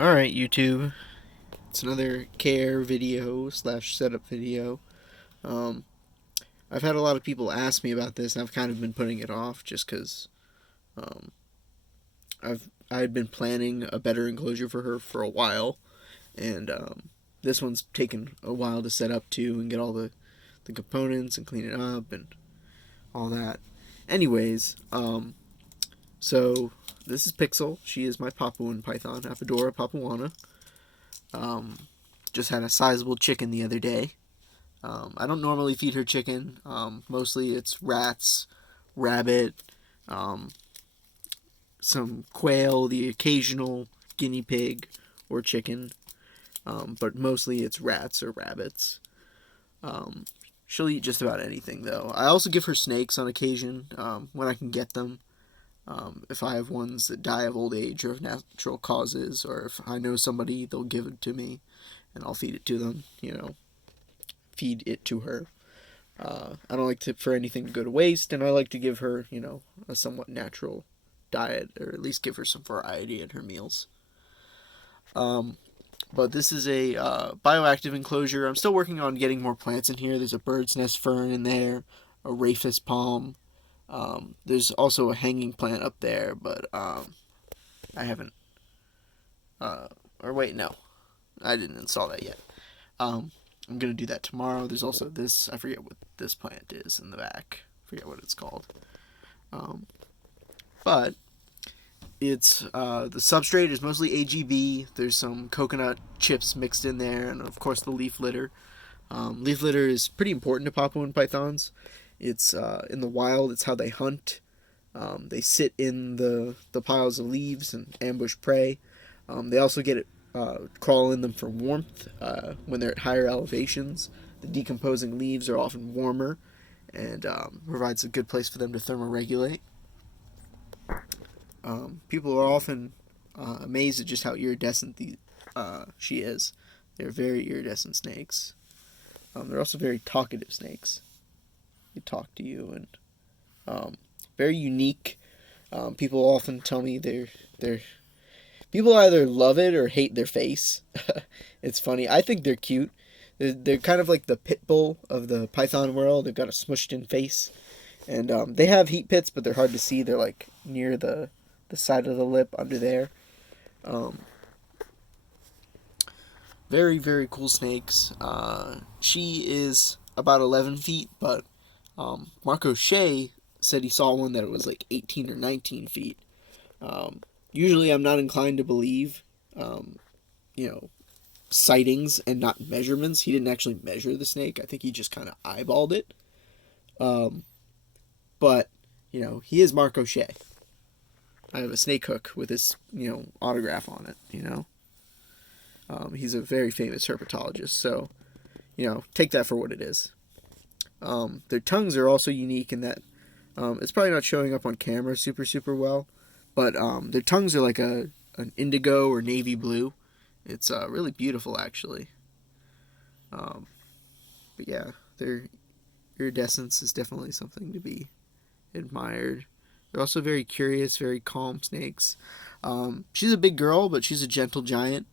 Alright, YouTube. It's another care video slash setup video. Um, I've had a lot of people ask me about this, and I've kind of been putting it off just because um, I had been planning a better enclosure for her for a while, and this one's taken a while to set up too and get all the components and clean it up and all that. Anyways, so this is Pixel. She is my Papuan python, Apodora papuana. Um, just had a sizable chicken the other day. I don't normally feed her chicken. Mostly it's rats, rabbit, um, some quail, the occasional guinea pig or chicken, but mostly it's rats or rabbits. Um, she'll eat just about anything, though. I also give her snakes on occasion when I can get them. If I have ones that die of old age or of natural causes, or if I know somebody, they'll give it to me, and I'll feed it to them. Feed it to her. I don't like for anything to go to waste, and I like to give her, a somewhat natural diet, or at least give her some variety in her meals. But this is a bioactive enclosure. I'm still working on getting more plants in here. There's a bird's nest fern in there, a rhapis palm. There's also a hanging plant up there, but I haven't. Or wait, no, I didn't install that yet. I'm gonna do that tomorrow. There's also this. I forget what this plant is in the back. I forget what it's called. But it's the substrate is mostly AGB. There's some coconut chips mixed in there, and of course the leaf litter. Leaf litter is pretty important to Papuan pythons. It's in the wild. It's how they hunt. They sit in the piles of leaves and ambush prey. They also get it crawl in them for warmth when they're at higher elevations. The decomposing leaves are often warmer and provides a good place for them to thermoregulate. People are often amazed at just how iridescent she is. They're very iridescent snakes. They're also very talkative snakes. They talk to you and very unique. People often tell me they're people either love it or hate their face. It's funny. I think they're cute. They're kind of like the pit bull of the python world. They've got a smushed in face, and they have heat pits, but they're hard to see. They're like near the side of the lip under there. Very, very cool snakes. She is about 11 feet, but Marco Shea said he saw one that was like 18 or 19 feet. Usually I'm not inclined to believe, sightings and not measurements. He didn't actually measure the snake. I think he just kind of eyeballed it. But, he is Marco Shea. I have a snake hook with his, autograph on it, He's a very famous herpetologist, so, take that for what it is. Their tongues are also unique in that it's probably not showing up on camera super, super well, but their tongues are like an indigo or navy blue. It's really beautiful, actually. But yeah, their iridescence is definitely something to be admired. They're also very curious, very calm snakes. She's a big girl, but she's a gentle giant.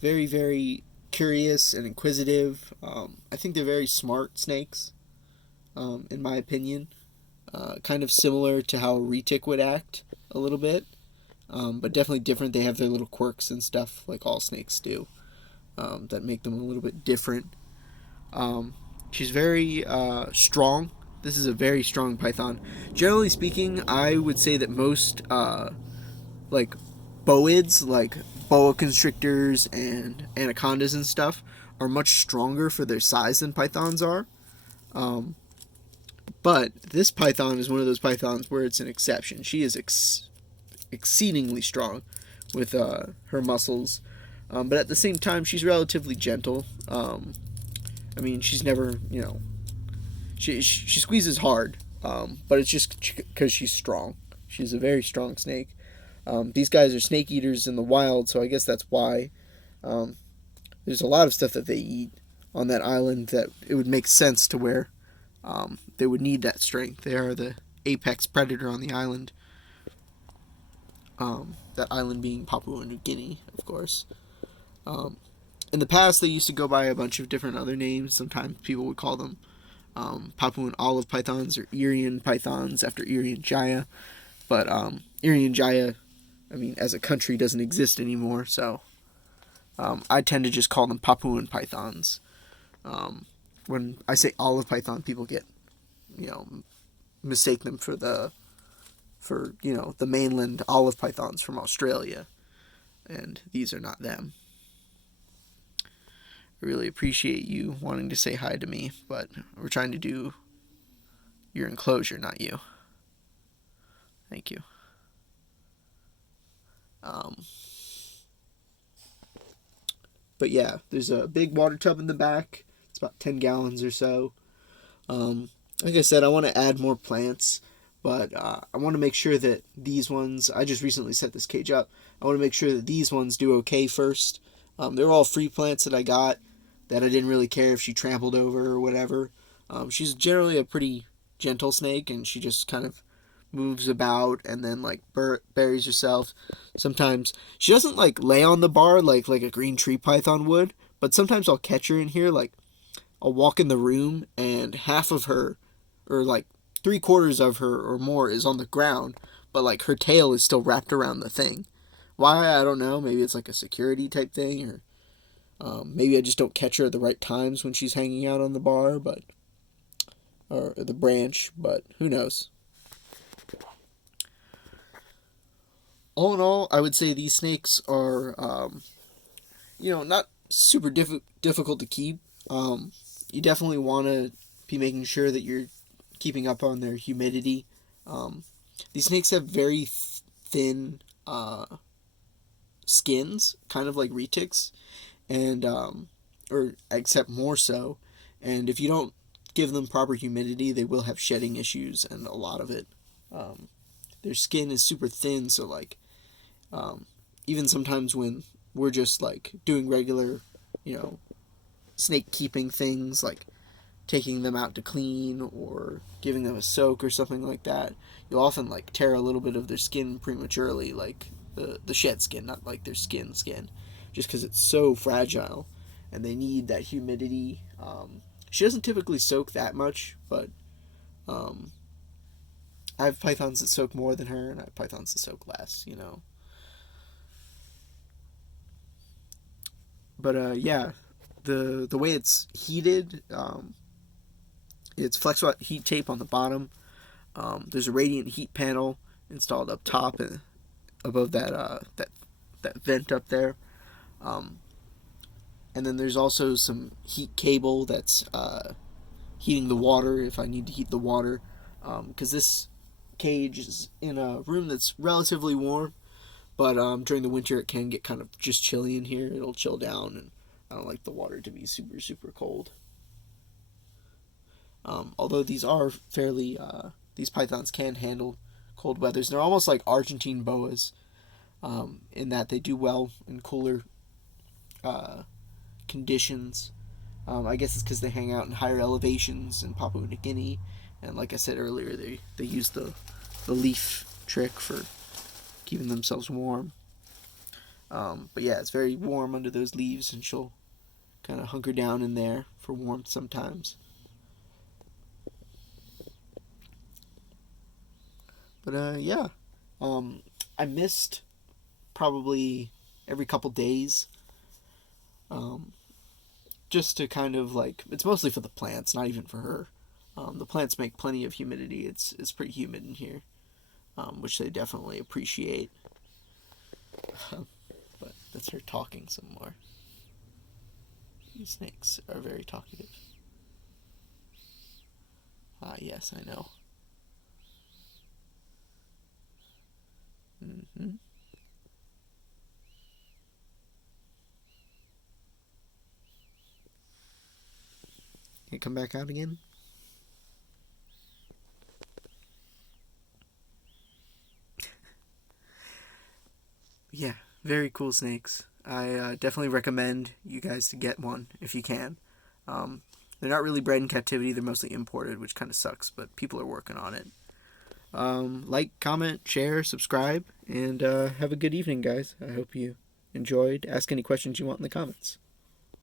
Very, very curious and inquisitive. I think they're very smart snakes, in my opinion. Kind of similar to how a retic would act a little bit, but definitely different. They have their little quirks and stuff, like all snakes do, that make them a little bit different. She's very strong. This is a very strong python. Generally speaking, I would say that most like boids, like boa constrictors and anacondas and stuff, are much stronger for their size than pythons are. But this python is one of those pythons where it's an exception. She is exceedingly strong with her muscles, but at the same time, she's relatively gentle. She's never, she squeezes hard, but it's just because she's strong. She's a very strong snake. These guys are snake eaters in the wild, so I guess that's why. There's a lot of stuff that they eat on that island that it would make sense to where they would need that strength. They are the apex predator on the island. That island being Papua New Guinea, of course. Um, in the past, they used to go by a bunch of different other names. Sometimes people would call them Papuan olive pythons or Irian pythons after Irian Jaya. But Irian Jaya, I mean, as a country, doesn't exist anymore, so I tend to just call them Papuan pythons. When I say olive python, people get, you know, mistake them for the mainland olive pythons from Australia, and these are not them. I really appreciate you wanting to say hi to me, but we're trying to do your enclosure, not you. Thank you. Um, but yeah, there's a big water tub in the back. It's about 10 gallons or so. Like I said, I want to add more plants, but I want to make sure that these ones, I just recently set this cage up, I want to make sure that these ones do okay first. They're all free plants that I got that I didn't really care if she trampled over or whatever. She's generally a pretty gentle snake, and she just kind of moves about and then like buries herself. Sometimes she doesn't like lay on the bar like a green tree python would, but sometimes I'll catch her in here. Like I'll walk in the room and half of her, or like 3/4 of her or more, is on the ground, but like her tail is still wrapped around the thing. Why, I don't know. Maybe it's like a security type thing, or maybe I just don't catch her at the right times when she's hanging out on the bar, but or the branch. But who knows? All in all, I would say these snakes are, not super difficult to keep. You definitely want to be making sure that you're keeping up on their humidity. Um, these snakes have very thin skins, kind of like retics, and or except more so. And if you don't give them proper humidity, they will have shedding issues, and a lot of it. Um, their skin is super thin, so like um, even sometimes when we're just like doing regular, you know, snake keeping things like taking them out to clean or giving them a soak or something like that, you'll often like tear a little bit of their skin prematurely, like the shed skin, not like their skin, just because it's so fragile and they need that humidity. She doesn't typically soak that much, but um, I have pythons that soak more than her, and I have pythons that soak less. But yeah, the way it's heated, it's flexible heat tape on the bottom. There's a radiant heat panel installed up top and above that vent up there. Um, and then there's also some heat cable that's heating the water if I need to heat the water, because this cage is in a room that's relatively warm, but during the winter it can get kind of just chilly in here. It'll chill down, and I don't like the water to be super super cold. Although these pythons can handle cold weathers. They're almost like Argentine boas, in that they do well in cooler uh, conditions. I guess it's because they hang out in higher elevations in Papua New Guinea, and like I said earlier, they use the leaf trick for keeping themselves warm. But yeah, it's very warm under those leaves, and she'll kind of hunker down in there for warmth sometimes. But yeah, um, I missed probably every couple days, um, just to kind of like, it's mostly for the plants, not even for her. The plants make plenty of humidity. It's pretty humid in here, which they definitely appreciate. But that's her talking some more. These snakes are very talkative. Ah, yes, I know. Mm-hmm. Can it come back out again? Yeah, very cool snakes. I definitely recommend you guys to get one if you can. They're not really bred in captivity; they're mostly imported, which kind of sucks. But people are working on it. Like, comment, share, subscribe, and have a good evening, guys. I hope you enjoyed. Ask any questions you want in the comments.